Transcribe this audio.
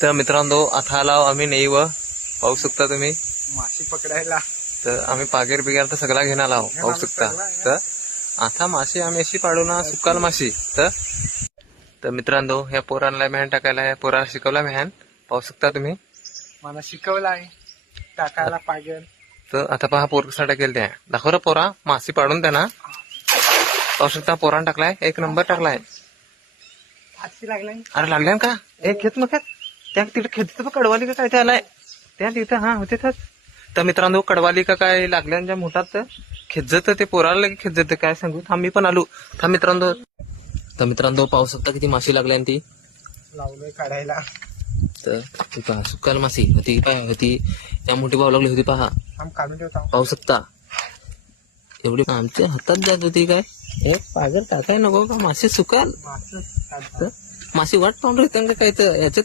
तर मित्रांनो आता आला आम्ही नाही व पाहू शकता तुम्ही. माशी पकडायला तर आम्ही पागेर बिगेर तर सगळा घेणार आहोत पाहू शकता. तर आता माशी आम्ही अशी पाडू ना सुकाल माशी. तर मित्रांनो ह्या पोरांना मेहन टाकायला या पोराला शिकवला मेहन पाहू शकता तुम्ही. मला शिकवलाय टाकायला पाहिजे. तर आता पहा पोर कसा टाकेल त्या दाखव रे पोरा माशी पाडून द्या ना. पाहू शकता पोरानं टाकलाय एक नंबर टाकलाय. हातची लागलाय. अरे लागल्या का एक खेच मग त्या तिथे खेचत कडवाली का काय ते आलाय त्या तिथं हा होते तर मित्रांनो कडवाली का काय लागल्यांच्या मोठात खेचत ते पोराला लगे खेचत काय सांगू थांब मी पण आलो थांब मित्रांनो. तर मित्रांनो पाहू शकता किती माशी लागल्या ती लावलोय काढायला. तर ती पहा सुकाल माशी होती काय होती त्या मोठी भाऊ लागली होती पहा आम काढून ठेवता. पाहू शकता एवढी आमच्या हातात जात होती काय एक पागर टाकाय नको का माशी सुकाल. तर माशी वाट पाहून राहते का काय तर याच्यात